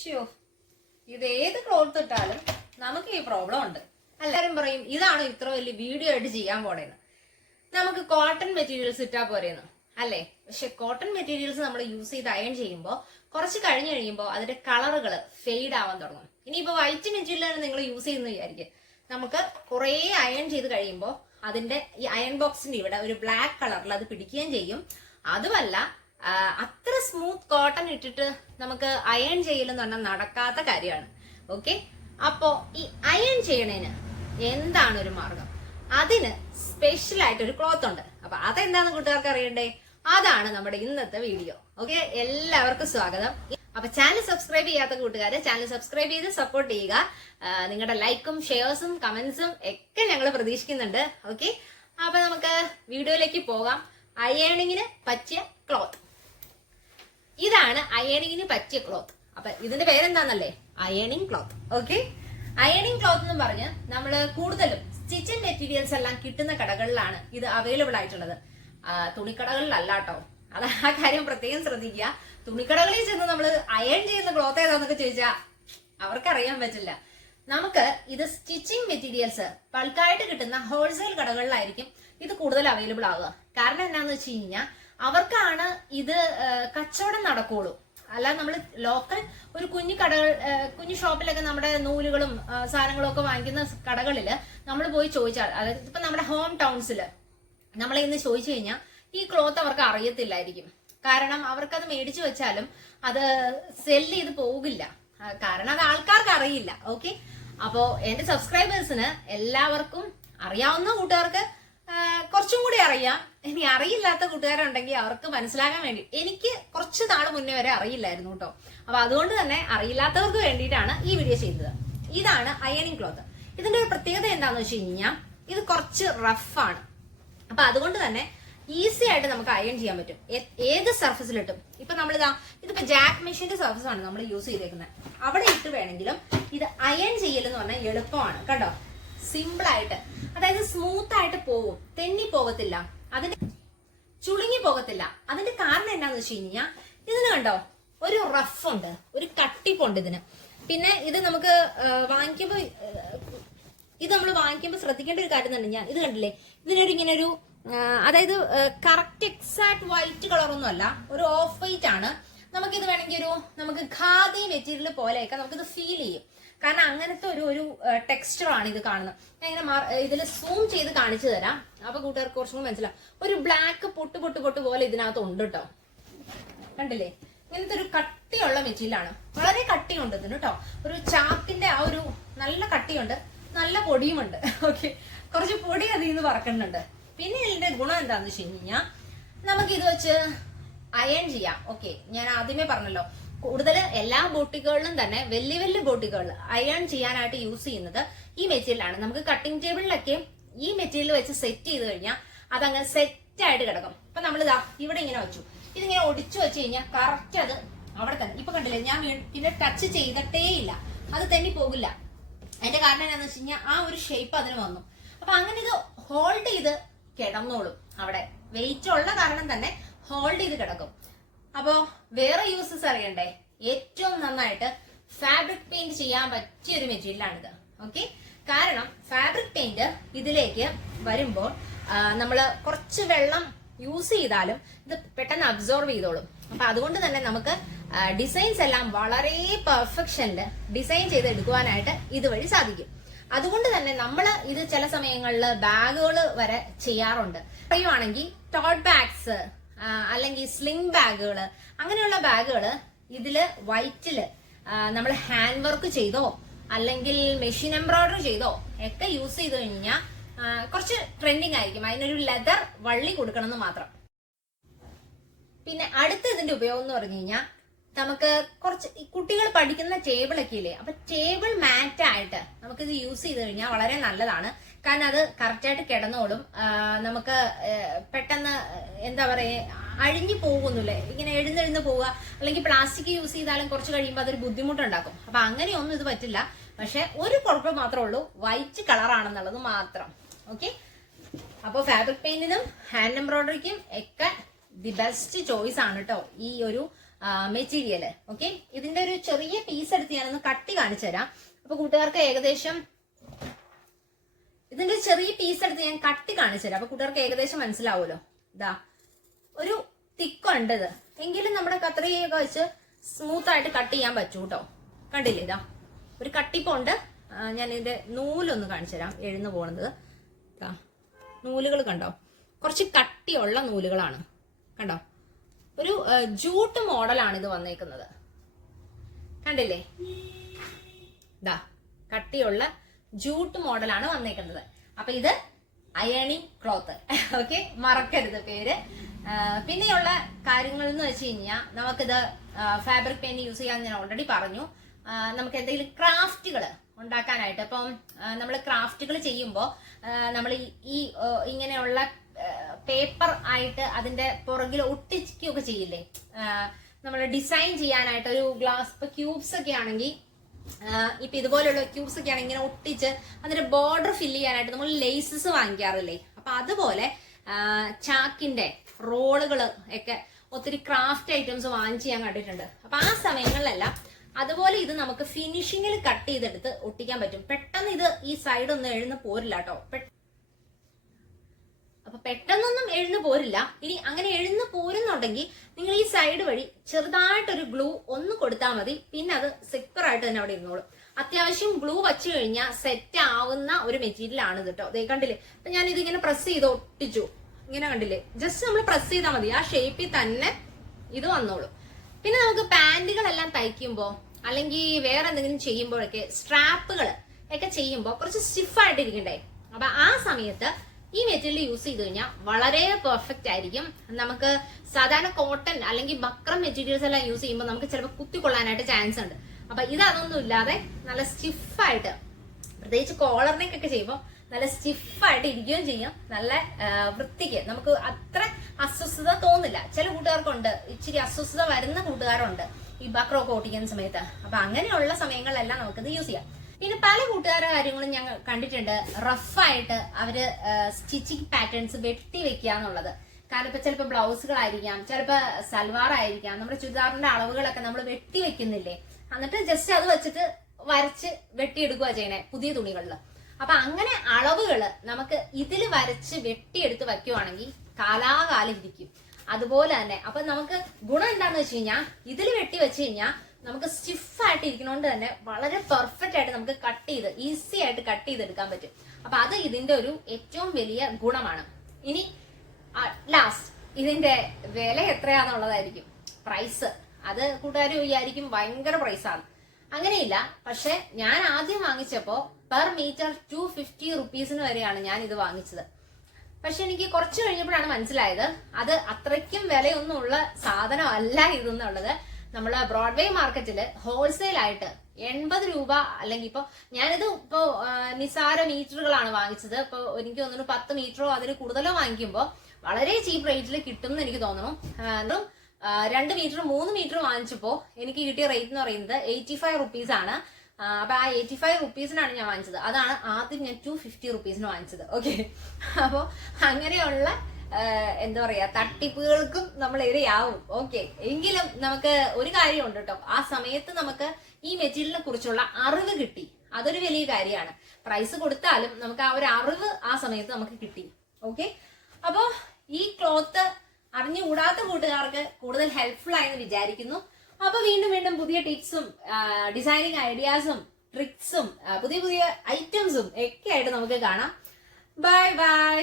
ഷ്യോ ഇത് ഏത് ക്ലോത്ത് ഇട്ടാലും നമുക്ക് ഈ പ്രോബ്ലം ഉണ്ട്. എല്ലാവരും പറയും ഇതാണ് ഇത്ര വലിയ വീഡിയോ ആയിട്ട് ചെയ്യാൻ പോണേന്ന്? നമുക്ക് കോട്ടൺ മെറ്റീരിയൽസ് ഇട്ടാ പോരേന്ന് അല്ലേ? പക്ഷെ കോട്ടൺ മെറ്റീരിയൽസ് നമ്മൾ യൂസ് ചെയ്ത് അയൺ ചെയ്യുമ്പോൾ കുറച്ച് കഴിഞ്ഞ് കഴിയുമ്പോൾ അതിന്റെ കളറുകൾ ഫെയ്ഡ് ആവാൻ തുടങ്ങും. ഇനിയിപ്പോ വൈറ്റ് മെറ്റീരിയലാണ് നിങ്ങൾ യൂസ് ചെയ്യുന്നത് വിചാരിക്കും. നമുക്ക് കുറേ അയൺ ചെയ്ത് കഴിയുമ്പോൾ അതിന്റെ ഈ അയൺ ബോക്സിന്റെ ഇവിടെ ഒരു ബ്ലാക്ക് കളറിൽ അത് പിടിക്കുകയും ചെയ്യും. അതുമല്ല അത്ര സ്മൂത്ത് കോട്ടൺ ഇട്ടിട്ട് നമുക്ക് അയൺ ചെയ്യലെന്ന് പറഞ്ഞാൽ നടക്കാത്ത കാര്യമാണ്. ഓക്കെ അപ്പോ ഈ അയൺ ചെയ്യണേന് എന്താണ് ഒരു മാർഗം? അതിന് സ്പെഷ്യൽ ആയിട്ട് ഒരു ക്ലോത്ത് ഉണ്ട്. അപ്പൊ അതെന്താന്ന് കൂട്ടുകാർക്ക് അറിയണ്ടേ? അതാണ് നമ്മുടെ ഇന്നത്തെ വീഡിയോ ഓക്കെ എല്ലാവർക്കും സ്വാഗതം. അപ്പൊ ചാനൽ സബ്സ്ക്രൈബ് ചെയ്യാത്ത കൂട്ടുകാര് ചാനൽ സബ്സ്ക്രൈബ് ചെയ്ത് സപ്പോർട്ട് ചെയ്യുക. നിങ്ങളുടെ ലൈക്കും ഷെയർസും കമന്റ്സും ഒക്കെ ഞങ്ങൾ പ്രതീക്ഷിക്കുന്നുണ്ട്. ഓക്കെ അപ്പൊ നമുക്ക് വീഡിയോയിലേക്ക് പോകാം. അയേണിങ്ങിന് പറ്റിയ ക്ലോത്ത് ഇതാണ് അയണിങ്ങിന് പറ്റിയ ക്ലോത്ത്. അപ്പൊ ഇതിന്റെ പേരെന്താന്നല്ലേ? അയണിങ് ക്ലോത്ത്. ഓക്കെ? അയണിങ് ക്ലോത്ത് എന്ന് പറഞ്ഞ് നമ്മൾ കൂടുതലും സ്റ്റിച്ചിങ് മെറ്റീരിയൽസ് എല്ലാം കിട്ടുന്ന കടകളിലാണ് ഇത് അവൈലബിൾ ആയിട്ടുള്ളത്. തുണിക്കടകളിലല്ല കേട്ടോ അത് ആ കാര്യം പ്രത്യേകം ശ്രദ്ധിക്കുക. തുണിക്കടകളിൽ ചെന്ന് നമ്മൾ അയൺ ചെയ്യുന്ന ക്ലോത്ത് ഏതാന്നൊക്കെ ചോദിച്ചാൽ അവർക്കറിയാൻ പറ്റില്ല. നമുക്ക് ഇത് സ്റ്റിച്ചിങ് മെറ്റീരിയൽസ് ബൾക്കായിട്ട് കിട്ടുന്ന ഹോൾസെയിൽ കടകളിലായിരിക്കും ഇത് കൂടുതൽ അവൈലബിൾ ആവുക. കാരണം എന്താണെന്ന് വെച്ച് കഴിഞ്ഞാൽ അവർക്കാണ് ഇത് കച്ചവടം നടക്കുള്ളൂ. അല്ല നമ്മൾ ലോക്കൽ ഒരു കുഞ്ഞു കടകൾ കുഞ്ഞു ഷോപ്പിലൊക്കെ നമ്മുടെ നൂലുകളും സാധനങ്ങളും ഒക്കെ വാങ്ങിക്കുന്ന കടകളിൽ നമ്മൾ പോയി ചോദിച്ചാൽ അതായത് ഇപ്പം നമ്മുടെ ഹോം ടൗൺസിൽ നമ്മൾ ഇന്ന് ചോദിച്ചു കഴിഞ്ഞാൽ ഈ ക്ലോത്ത് അവർക്ക് അറിയത്തില്ലായിരിക്കും. കാരണം അവർക്കത് മേടിച്ചു വെച്ചാലും അത് സെൽ ചെയ്ത് പോകില്ല. കാരണം അത് ആൾക്കാർക്ക് അറിയില്ല. ഓക്കെ അപ്പോൾ എന്റെ സബ്സ്ക്രൈബേഴ്സിന് എല്ലാവർക്കും അറിയാവുന്ന കൂട്ടുകാർക്ക് കുറച്ചും കൂടി അറിയാം. ഇനി അറിയില്ലാത്ത കൂട്ടുകാരുണ്ടെങ്കിൽ അവർക്ക് മനസ്സിലാകാൻ വേണ്ടി. എനിക്ക് കുറച്ച് നാൾ മുന്നേ വരെ അറിയില്ലായിരുന്നു കേട്ടോ. അപ്പൊ അതുകൊണ്ട് തന്നെ അറിയില്ലാത്തവർക്ക് വേണ്ടിയിട്ടാണ് ഈ വീഡിയോ ചെയ്തത്. ഇതാണ് അയണിങ് ക്ലോത്ത് ഇതിന്റെ ഒരു പ്രത്യേകത എന്താണെന്ന് വെച്ച് കഴിഞ്ഞാൽ ഇത് കുറച്ച് റഫാണ് അപ്പൊ അതുകൊണ്ട് തന്നെ ഈസി ആയിട്ട് നമുക്ക് അയൺ ചെയ്യാൻ പറ്റും. ഏത് സർഫസിലിട്ടും ഇപ്പൊ ഇതാ ഇതിപ്പോ ജാക്ക് മെഷീന്റെ സർഫസ് ആണ് നമ്മൾ യൂസ് ചെയ്തേക്കുന്നത് അവിടെ ഇട്ട് വേണമെങ്കിലും ഇത് അയൺ ചെയ്യലെന്ന് പറഞ്ഞാൽ എളുപ്പമാണ്. കണ്ടോ? സിമ്പിൾ ആയിട്ട്. അതായത് സ്മൂത്ത് ആയിട്ട് പോവും. തെന്നി പോകത്തില്ല. അതിന്റെ ചുളുങ്ങി പോകത്തില്ല. അതിന്റെ കാരണം എന്താന്ന് വെച്ച് കഴിഞ്ഞാൽ ഇതിന് കണ്ടോ ഒരു റഫ് ഉണ്ട്. ഒരു കട്ടിപ്പുണ്ട് ഇതിന്. പിന്നെ ഇത് നമുക്ക് വാങ്ങിക്കുമ്പോൾ ഇത് നമ്മൾ വാങ്ങിക്കുമ്പോൾ ശ്രദ്ധിക്കേണ്ട ഒരു കാര്യം തന്നെ ഞാൻ ഇത് കണ്ടില്ലേ? ഇതിനൊരു ഇങ്ങനെ ഒരു അതായത് കറക്റ്റ് എക്സാക്ട് വൈറ്റ് കളറൊന്നും അല്ല. ഒരു ഓഫ് വൈറ്റ് ആണ്. നമുക്കിത് വേണമെങ്കിൽ ഒരു നമുക്ക് ഖാദി മെറ്റീരിയൽ പോലെയൊക്കെ നമുക്കിത് ഫീൽ ചെയ്യും. കാരണം അങ്ങനത്തെ ഒരു ഒരു ടെക്സ്ചറാണ് ഇത് കാണുന്നത്. ഞാൻ ഇങ്ങനെ ഇതിൽ സൂം ചെയ്ത് കാണിച്ചു തരാം. അപ്പൊ കൂട്ടുകാർക്ക് കുറച്ചും കൂടി മനസ്സിലാവും. ഒരു ബ്ലാക്ക് പൊട്ട് പൊട്ട് പൊട്ട് പോലെ ഇതിനകത്ത് ഉണ്ട് കേട്ടോ കണ്ടില്ലേ? ഇങ്ങനത്തെ ഒരു കട്ടിയുള്ള മെറ്റീരിയലാണ് വളരെ കട്ടിയുണ്ട് ഇതിന് കേട്ടോ ഒരു ചാക്കിന്റെ ആ ഒരു നല്ല കട്ടിയുണ്ട്. നല്ല പൊടിയുമുണ്ട്. ഓക്കെ കുറച്ച് പൊടി അതിൽ നിന്ന് പറക്കുന്നുണ്ട്. പിന്നെ ഇതിന്റെ ഗുണം എന്താണെന്ന് വെച്ച് കഴിഞ്ഞാൽ നമുക്ക് ഇത് വെച്ച് അയൺ ചെയ്യാം. ഓക്കെ ഞാൻ ആദ്യമേ പറഞ്ഞല്ലോ. കൂടുതൽ എല്ലാ ബോട്ടികളിലും തന്നെ വലിയ വലിയ ബോട്ടികളിൽ അയൺ ചെയ്യാനായിട്ട് യൂസ് ചെയ്യുന്നത് ഈ മെറ്റീരിയലാണ് നമുക്ക് കട്ടിംഗ് ടേബിളിലൊക്കെ ഈ മെറ്റീരിയൽ വെച്ച് സെറ്റ് ചെയ്ത് കഴിഞ്ഞാൽ അതങ്ങനെ സെറ്റ് ആയിട്ട് കിടക്കും. അപ്പൊ നമ്മൾ ഇതാ ഇവിടെ ഇങ്ങനെ വെച്ചു. ഇതിങ്ങനെ ഒടിച്ചു വെച്ച് കഴിഞ്ഞാൽ കറക്റ്റ് അത് അവിടെ തന്നെ. ഇപ്പൊ കണ്ടില്ലേ ഞാൻ പിന്നെ ടച്ച് ചെയ്തിട്ടേ ഇല്ല. അത് തന്നെ പോകില്ല. അതിന്റെ കാരണം എന്താണെന്ന് വെച്ച് കഴിഞ്ഞാൽ ആ ഒരു ഷേപ്പ് അതിന് വന്നു. അപ്പൊ അങ്ങനെ ഇത് ഹോൾഡ് ചെയ്ത് കിടന്നോളും അവിടെ. വെയിറ്റ് ഉള്ള കാരണം തന്നെ ഹോൾഡ് ചെയ്ത് കിടക്കും. അപ്പോ വേറെ യൂസസ് അറിയണ്ടേ? ഏറ്റവും നന്നായിട്ട് ഫാബ്രിക് പെയിന്റ് ചെയ്യാൻ പറ്റിയ ഒരു മെറ്റീരിയലാണിത് ഓക്കെ കാരണം ഫാബ്രിക് പെയിന്റ് ഇതിലേക്ക് വരുമ്പോൾ നമ്മൾ കുറച്ച് വെള്ളം യൂസ് ചെയ്താലും ഇത് പെട്ടെന്ന് അബ്സോർവ് ചെയ്തോളും. അപ്പൊ അതുകൊണ്ട് തന്നെ നമുക്ക് ഡിസൈൻസ് എല്ലാം വളരെ പെർഫെക്ഷനിൽ ഡിസൈൻ ചെയ്ത് എടുക്കുവാനായിട്ട് ഇതുവഴി സാധിക്കും. അതുകൊണ്ട് തന്നെ നമ്മൾ ഇത് ചില സമയങ്ങളിൽ ബാഗുകൾ വരെ ചെയ്യാറുണ്ട്. പറയുവാണെങ്കിൽ ടോട്ട് ബാഗ്സ് അല്ലെങ്കിൽ സ്ലിംഗ് ബാഗുകൾ അങ്ങനെയുള്ള ബാഗുകൾ ഇതിൽ വൈറ്റിൽ നമ്മൾ ഹാൻഡ് വർക്ക് ചെയ്തോ അല്ലെങ്കിൽ മെഷീൻ എംബ്രോയിഡറി ചെയ്തോ ഒക്കെ യൂസ് ചെയ്ത് കഴിഞ്ഞാൽ കുറച്ച് ട്രെൻഡിങ് ആയിരിക്കും. അതിനൊരു ലെതർ വള്ളി കൊടുക്കണം മാത്രം. പിന്നെ അടുത്ത ഇതിന്റെ ഉപയോഗം എന്ന് പറഞ്ഞു കഴിഞ്ഞാൽ നമുക്ക് കുറച്ച് കുട്ടികൾ പഠിക്കുന്ന ടേബിൾ ഒക്കെ ഇല്ലേ അപ്പൊ ടേബിൾ മാറ്റ് ആയിട്ട് നമുക്കിത് യൂസ് ചെയ്ത് കഴിഞ്ഞാൽ വളരെ നല്ലതാണ്. കാരണം അത് കറക്റ്റായിട്ട് കിടന്നോളും. നമുക്ക് പെട്ടെന്ന് എന്താ പറയുക അഴിഞ്ഞു പോകുന്നില്ലേ? ഇങ്ങനെ എഴുന്നെഴുന്ന് പോവുക. അല്ലെങ്കിൽ പ്ലാസ്റ്റിക് യൂസ് ചെയ്താലും കുറച്ച് കഴിയുമ്പോൾ അതൊരു ബുദ്ധിമുട്ടുണ്ടാക്കും. അപ്പൊ അങ്ങനെയൊന്നും ഇത് പറ്റില്ല. പക്ഷെ ഒരു കുഴപ്പം മാത്രമേ ഉള്ളൂ. വൈറ്റ് കളറാണെന്നുള്ളത് മാത്രം. ഓക്കെ അപ്പോൾ ഫാബ്രിക് പെയിന്റിനും ഹാൻഡ് എംബ്രോയിഡറിക്കും ഒക്കെ ദി ബെസ്റ്റ് ചോയ്സ് ആണ് കേട്ടോ ഈ ഒരു മെറ്റീരിയൽ ഓക്കെ ഇതിന്റെ ഒരു ചെറിയ പീസ് എടുത്ത് ഞാനൊന്ന് കട്ടി കാണിച്ചു തരാം. അപ്പൊ കൂട്ടുകാർക്ക് ഏകദേശം ഇതിന്റെ ചെറിയ പീസ് എടുത്ത് ഞാൻ കട്ടി കാണിച്ചു തരാം. അപ്പൊ കൂട്ടുകാർക്ക് ഏകദേശം മനസ്സിലാവുമല്ലോ. ഇതാ ഒരു തിക്കുണ്ട് ഇത്. എങ്കിലും നമ്മുടെ കത്രികയൊക്കെ വെച്ച് സ്മൂത്ത് ആയിട്ട് കട്ട് ചെയ്യാൻ പറ്റൂ കേട്ടോ കണ്ടില്ലേ? ഇതാ ഒരു കട്ടിപ്പുണ്ട്. ഞാൻ ഇതിന്റെ നൂലൊന്ന് കാണിച്ചു തരാം. എഴുന്നു പോണത്. ഇതാ നൂലുകൾ കണ്ടോ? കുറച്ച് കട്ടിയുള്ള നൂലുകളാണ്. കണ്ടോ? ഒരു ജൂട്ട് മോഡലാണ് ഇത് വന്നേക്കുന്നത്. കണ്ടില്ലേ? ഇതാ കട്ടിയുള്ള ജൂട്ട് മോഡലാണ് വന്നേക്കുന്നത്. അപ്പൊ ഇത് അയണിങ് ക്ലോത്ത് ഓക്കെ മറക്കരുത് പേര്. പിന്നെയുള്ള കാര്യങ്ങൾ എന്ന് വെച്ച് കഴിഞ്ഞാൽ നമുക്കിത് ഫാബ്രിക് പെയിന്റ് യൂസ് ചെയ്യാൻ ഞാൻ ഓൾറെഡി പറഞ്ഞു. നമുക്ക് എന്തെങ്കിലും ക്രാഫ്റ്റുകൾ ഉണ്ടാക്കാനായിട്ട് ഇപ്പം നമ്മൾ ക്രാഫ്റ്റുകൾ ചെയ്യുമ്പോൾ നമ്മൾ ഈ ഇങ്ങനെയുള്ള പേപ്പർ ആയിട്ട് അതിന്റെ പുറകിൽ ഒട്ടിക്കുകയൊക്കെ ചെയ്യില്ലേ? നമ്മൾ ഡിസൈൻ ചെയ്യാനായിട്ട് ഒരു ഗ്ലാസ് ഇപ്പൊ ക്യൂബ്സ് ഒക്കെ ആണെങ്കിൽ ഇപ്പൊ ഒക്കെ ആണെങ്കിൽ ഇങ്ങനെ ഒട്ടിച്ച് അതിന്റെ ബോർഡർ ഫില്ല് ചെയ്യാനായിട്ട് നമ്മൾ ലേസസ് വാങ്ങിക്കാറില്ലേ? അപ്പൊ അതുപോലെ ചാക്കിന്റെ റോളുകൾ ഒക്കെ ഒത്തിരി ക്രാഫ്റ്റ് ഐറ്റംസ് വാങ്ങിച്ച് ഞാൻ കണ്ടിട്ടുണ്ട്. അപ്പൊ ആ സമയങ്ങളിലെല്ലാം അതുപോലെ ഇത് നമുക്ക് ഫിനിഷിങ്ങിൽ കട്ട് ചെയ്തെടുത്ത് ഒട്ടിക്കാൻ പറ്റും. പെട്ടെന്ന് ഇത് ഈ സൈഡ് ഒന്നും എഴുന്ന് പോരില്ല കേട്ടോ അപ്പൊ പെട്ടെന്നൊന്നും എഴുന്ന് പോരില്ല. ഇനി അങ്ങനെ എഴുന്ന് പോരുന്നുണ്ടെങ്കിൽ നിങ്ങൾ ഈ സൈഡ് വഴി ചെറുതായിട്ടൊരു ഗ്ലൂ ഒന്ന് കൊടുത്താൽ മതി. പിന്നെ അത് സെക്യൂർ ആയിട്ട് തന്നെ അവിടെ ഇരുന്നോളും. അത്യാവശ്യം ഗ്ലൂ വച്ചു കഴിഞ്ഞാൽ സെറ്റ് ആവുന്ന ഒരു മെറ്റീരിയൽ ആണ് കേട്ടോ അതേ കണ്ടില്ലേ? അപ്പൊ ഞാൻ ഇതിങ്ങനെ പ്രസ് ചെയ്ത് ഒട്ടിച്ചു. ഇങ്ങനെ കണ്ടില്ലേ? ജസ്റ്റ് നമ്മൾ പ്രസ് ചെയ്താൽ മതി. ആ ഷേപ്പിൽ തന്നെ ഇത് വന്നോളും. പിന്നെ നമുക്ക് പാന്റുകളെല്ലാം തയ്ക്കുമ്പോൾ അല്ലെങ്കിൽ വേറെ എന്തെങ്കിലും ചെയ്യുമ്പോഴൊക്കെ സ്ട്രാപ്പുകൾ ഒക്കെ ചെയ്യുമ്പോൾ കുറച്ച് സ്റ്റിഫായിട്ട് ഇരിക്കണ്ടേ അപ്പൊ ആ സമയത്ത് ഈ മെറ്റീരിയൽ യൂസ് ചെയ്ത് കഴിഞ്ഞാൽ വളരെ പെർഫെക്റ്റ് ആയിരിക്കും. നമുക്ക് സാധാരണ കോട്ടൺ അല്ലെങ്കിൽ ബക്രം മെറ്റീരിയൽസ് എല്ലാം യൂസ് ചെയ്യുമ്പോൾ നമുക്ക് ചിലപ്പോൾ കുത്തിക്കൊള്ളാനായിട്ട് ചാൻസ് ഉണ്ട്. അപ്പൊ ഇത് അതൊന്നും ഇല്ലാതെ നല്ല സ്റ്റിഫായിട്ട് പ്രത്യേകിച്ച് കോളറിനേക്കൊക്കെ ചെയ്യുമ്പോൾ നല്ല സ്റ്റിഫായിട്ട് ഇരിക്കുകയും ചെയ്യും. നല്ല വൃത്തിക്ക് നമുക്ക് അത്ര അസ്വസ്ഥത തോന്നില്ല. ചില കൂട്ടുകാർക്കുണ്ട് ഇച്ചിരി അസ്വസ്ഥത വരുന്ന കൂട്ടുകാരുണ്ട് ഈ ബക്രമൊക്കെ ഓട്ടിക്കുന്ന സമയത്ത്. അപ്പൊ അങ്ങനെയുള്ള സമയങ്ങളിലെല്ലാം നമുക്കിത് യൂസ് ചെയ്യാം. പിന്നെ പല കൂട്ടുകാരുടെ കാര്യങ്ങളും ഞങ്ങൾ കണ്ടിട്ടുണ്ട്. റഫായിട്ട് അവർ സ്റ്റിച്ചിങ് പാറ്റേൺസ് വെട്ടി വെക്കുക എന്നുള്ളത്. കാരണം ഇപ്പൊ ചിലപ്പോൾ ബ്ലൗസുകളായിരിക്കാം ചിലപ്പോൾ സൽവാർ ആയിരിക്കാം നമ്മുടെ ചുരിദാറിന്റെ അളവുകളൊക്കെ നമ്മൾ വെട്ടി വെക്കുന്നില്ലേ? എന്നിട്ട് ജസ്റ്റ് അത് വെച്ചിട്ട് വരച്ച് വെട്ടിയെടുക്കുക ചെയ്യണേ പുതിയ തുണികളിൽ അപ്പൊ അങ്ങനെ അളവുകൾ നമുക്ക് ഇതിൽ വരച്ച് വെട്ടിയെടുത്ത് വയ്ക്കുവാണെങ്കിൽ കാലാകാലം ഇരിക്കും. അതുപോലെ തന്നെ അപ്പൊ നമുക്ക് ഗുണം എന്താന്ന് വെച്ച് കഴിഞ്ഞാൽ ഇതിൽ വെട്ടി വെച്ച് കഴിഞ്ഞാൽ നമുക്ക് സ്റ്റിഫ് ആയിട്ട് ഇരിക്കുന്നോണ്ട് തന്നെ വളരെ പെർഫെക്റ്റ് ആയിട്ട് നമുക്ക് കട്ട് ചെയ്ത് ഈസി ആയിട്ട് കട്ട് ചെയ്തെടുക്കാൻ പറ്റും. അപ്പൊ അത് ഇതിന്റെ ഒരു ഏറ്റവും വലിയ ഗുണമാണ്. ഇനി ലാസ്റ്റ് ഇതിന്റെ വില എത്രയാന്നുള്ളതായിരിക്കും. പ്രൈസ് അത് കൂട്ടുകാർ വിചാരിക്കും ഭയങ്കര പ്രൈസാണ് അങ്ങനെയില്ല പക്ഷെ ഞാൻ ആദ്യം വാങ്ങിച്ചപ്പോ പെർ മീറ്റർ ടു ഫിഫ്റ്റി റുപ്പീസിന് വരെയാണ് ഞാൻ ഇത് വാങ്ങിച്ചത്. പക്ഷെ എനിക്ക് കുറച്ച് കഴിഞ്ഞപ്പോഴാണ് മനസ്സിലായത് അത് അത്രയ്ക്കും വിലയൊന്നുമുള്ള സാധനമല്ല ഇതെന്നുള്ളത്. നമ്മൾ ബ്രോഡ്വേ മാർക്കറ്റിൽ ഹോൾസെയിൽ ആയിട്ട് എൺപത് രൂപ അല്ലെങ്കിൽ ഇപ്പോൾ ഞാനിത് ഇപ്പോ നിസാര മീറ്ററുകളാണ് വാങ്ങിച്ചത്. ഇപ്പോൾ എനിക്ക് തോന്നുന്നു പത്ത് മീറ്ററോ അതിൽ കൂടുതലോ വാങ്ങിക്കുമ്പോൾ വളരെ ചീപ്പ് റേറ്റിൽ കിട്ടും എന്ന് എനിക്ക് തോന്നുന്നു. രണ്ട് മീറ്റർ മൂന്ന് മീറ്റർ വാങ്ങിച്ചപ്പോൾ എനിക്ക് കിട്ടിയ റേറ്റ് എന്ന് പറയുന്നത് എയ്റ്റി ഫൈവ് റുപ്പീസ് ആണ് അപ്പൊ ആ എയ്റ്റി ഫൈവ് റുപ്പീസിനാണ് ഞാൻ വാങ്ങിച്ചത്. അതാണ് ആദ്യം ഞാൻ ടു ഫിഫ്റ്റി റുപ്പീസിന് വാങ്ങിച്ചത്. ഓക്കെ അപ്പോൾ അങ്ങനെയുള്ള എന്താ പറയാ തട്ടിപ്പുകൾക്കും നമ്മൾ ഇരയാവും. ഓക്കെ എങ്കിലും നമുക്ക് ഒരു കാര്യമുണ്ട് കേട്ടോ. ആ സമയത്ത് നമുക്ക് ഈ മെറ്റീരിയലിനെ കുറിച്ചുള്ള അറിവ് കിട്ടി. അതൊരു വലിയ കാര്യമാണ്. പ്രൈസ് കൊടുത്താലും നമുക്ക് ആ ഒരു അറിവ് ആ സമയത്ത് നമുക്ക് കിട്ടി. ഓക്കെ അപ്പോ ഈ ക്ലോത്ത് അറിഞ്ഞുകൂടാത്ത കൂട്ടുകാർക്ക് കൂടുതൽ ഹെൽപ്ഫുൾ ആയെന്ന് വിചാരിക്കുന്നു. അപ്പൊ വീണ്ടും വീണ്ടും പുതിയ ടിപ്സും ഡിസൈനിങ് ഐഡിയാസും ട്രിക്സും പുതിയ പുതിയ ഐറ്റംസും ഒക്കെ ആയിട്ട് നമുക്ക് കാണാം. Bye bye